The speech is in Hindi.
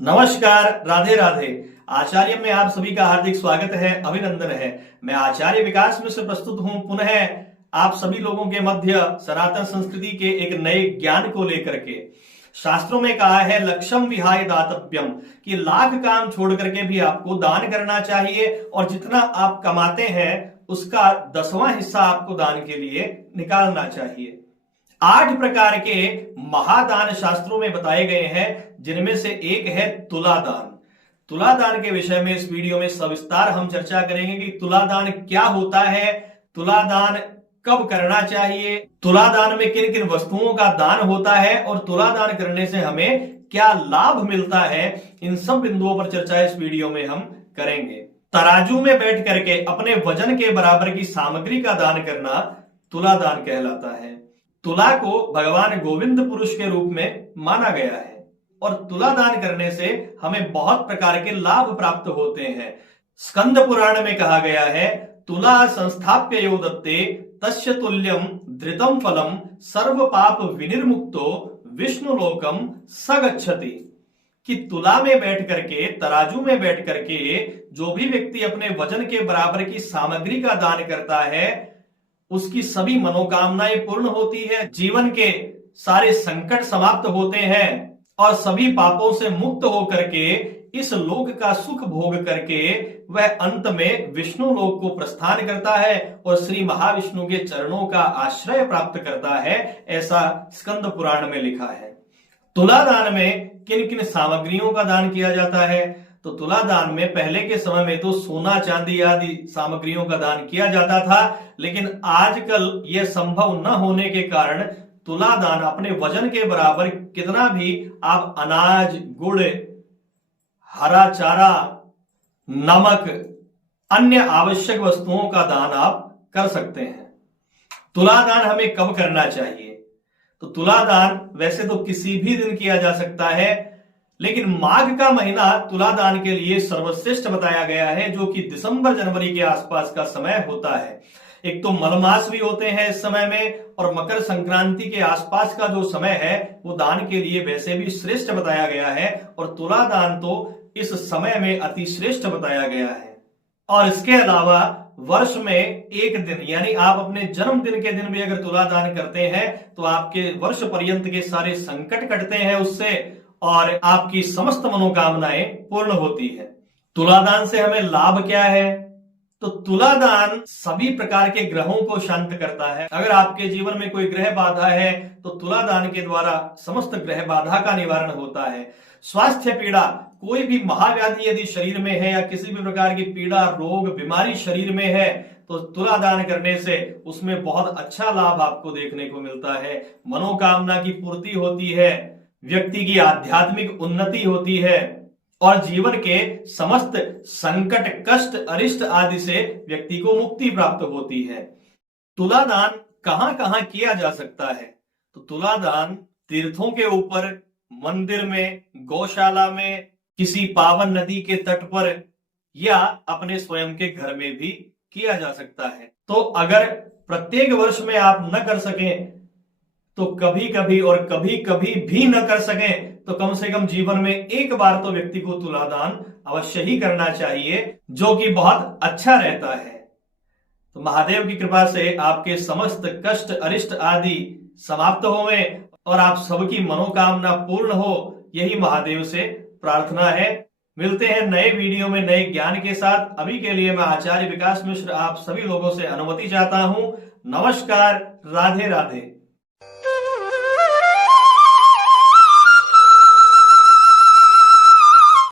नमस्कार, राधे राधे। आचार्य में आप सभी का हार्दिक स्वागत है, अभिनंदन है। मैं आचार्य विकास मिश्र प्रस्तुत हूं पुनः आप सभी लोगों के मध्य सनातन संस्कृति के एक नए ज्ञान को लेकर के। शास्त्रों में कहा है लक्ष्यम विहाय दातव्यम, कि लाख काम छोड़ करके भी आपको दान करना चाहिए और जितना आप कमाते हैं उसका 10वां हिस्सा आपको दान के लिए निकालना चाहिए। 8 प्रकार के महादान शास्त्रों में बताए गए हैं, जिनमें से एक है तुलादान। तुलादान के विषय में इस वीडियो में सविस्तार हम चर्चा करेंगे कि तुलादान क्या होता है, तुलादान कब करना चाहिए, तुलादान में किन किन वस्तुओं का दान होता है और तुलादान करने से हमें क्या लाभ मिलता है। इन सब बिंदुओं पर चर्चा इस वीडियो में हम करेंगे। तराजू में बैठ करके अपने वजन के बराबर की सामग्री का दान करना तुलादान कहलाता है। तुला को भगवान गोविंद पुरुष के रूप में माना गया है और तुला दान करने से हमें बहुत प्रकार के लाभ प्राप्त होते हैं। स्कंद पुराण में कहा गया है तुला संस्थाप्य यो दत्ते तस्य तुल्यम धृतम फलम सर्व पाप विनिर्मुक्तो विष्णु लोकम सगच्छति, कि तुला में बैठ करके, तराजू में बैठ करके जो भी व्यक्ति अपने वजन के बराबर की सामग्री का दान करता है उसकी सभी मनोकामनाएं पूर्ण होती है, जीवन के सारे संकट समाप्त होते हैं और सभी पापों से मुक्त होकर के इस लोक का सुख भोग करके वह अंत में विष्णु लोक को प्रस्थान करता है और श्री महाविष्णु के चरणों का आश्रय प्राप्त करता है, ऐसा स्कंद पुराण में लिखा है। तुलादान में किन किन सामग्रियों का दान किया जाता है, तो तुलादान में पहले के समय में तो सोना चांदी आदि सामग्रियों का दान किया जाता था, लेकिन आजकल यह संभव न होने के कारण तुलादान अपने वजन के बराबर कितना भी आप अनाज, गुड़, हरा चारा, नमक, अन्य आवश्यक वस्तुओं का दान आप कर सकते हैं। तुलादान हमें कब करना चाहिए, तो तुलादान वैसे तो किसी भी दिन किया जा सकता है, लेकिन माघ का महीना तुलादान के लिए सर्वश्रेष्ठ बताया गया है, जो कि दिसंबर जनवरी के आसपास का समय होता है। एक तो मलमास भी होते हैं इस समय में, और मकर संक्रांति के आसपास का जो समय है वो दान के लिए वैसे भी श्रेष्ठ बताया गया है और तुलादान तो इस समय में अति श्रेष्ठ बताया गया है। और इसके अलावा वर्ष में एक दिन, यानी आप अपने जन्मदिन के दिन भी अगर तुलादान करते हैं तो आपके वर्ष पर्यंत के सारे संकट कटते हैं उससे और आपकी समस्त मनोकामनाएं पूर्ण होती है। तुलादान से हमें लाभ क्या है, तो तुलादान सभी प्रकार के ग्रहों को शांत करता है। अगर आपके जीवन में कोई ग्रह बाधा है तो तुलादान के द्वारा समस्त ग्रह बाधा का निवारण होता है। स्वास्थ्य पीड़ा, कोई भी महाव्याधि यदि शरीर में है या किसी भी प्रकार की पीड़ा, रोग, बीमारी शरीर में है तो तुलादान करने से उसमें बहुत अच्छा लाभ आपको देखने को मिलता है। मनोकामना की पूर्ति होती है, व्यक्ति की आध्यात्मिक उन्नति होती है और जीवन के समस्त संकट, कष्ट, अरिष्ट आदि से व्यक्ति को मुक्ति प्राप्त होती है। तुलादान कहां कहां किया जा सकता है, तो तुलादान तीर्थों के ऊपर, मंदिर में, गौशाला में, किसी पावन नदी के तट पर या अपने स्वयं के घर में भी किया जा सकता है। तो अगर प्रत्येक वर्ष में आप न कर सकें तो कभी कभी और कभी कभी भी न कर सकें तो कम से कम जीवन में एक बार तो व्यक्ति को तुलादान अवश्य ही करना चाहिए, जो कि बहुत अच्छा रहता है। तो महादेव की कृपा से आपके समस्त कष्ट, अरिष्ट आदि समाप्त होवे और आप सबकी मनोकामना पूर्ण हो, यही महादेव से प्रार्थना है। मिलते हैं नए वीडियो में नए ज्ञान के साथ। अभी के लिए मैं आचार्य विकास मिश्र आप सभी लोगों से अनुमति चाहता हूं। नमस्कार, राधे राधे।